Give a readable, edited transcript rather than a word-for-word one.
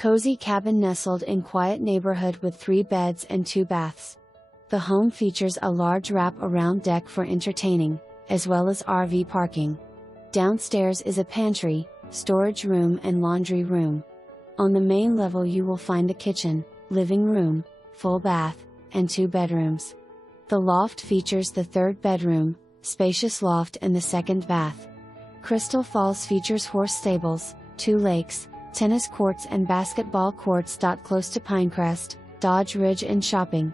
Cozy cabin nestled in quiet neighborhood with 3 beds and 2 baths. The home features a large wrap-around deck for entertaining, as well as RV parking. Downstairs is a pantry, storage room and laundry room. On the main level you will find a kitchen, living room, full bath, and 2 bedrooms. The loft features the 3rd bedroom, spacious loft and the 2nd bath. Crystal Falls features horse stables, 2 lakes, tennis courts and basketball courts. Close to Pinecrest, Dodge Ridge and shopping.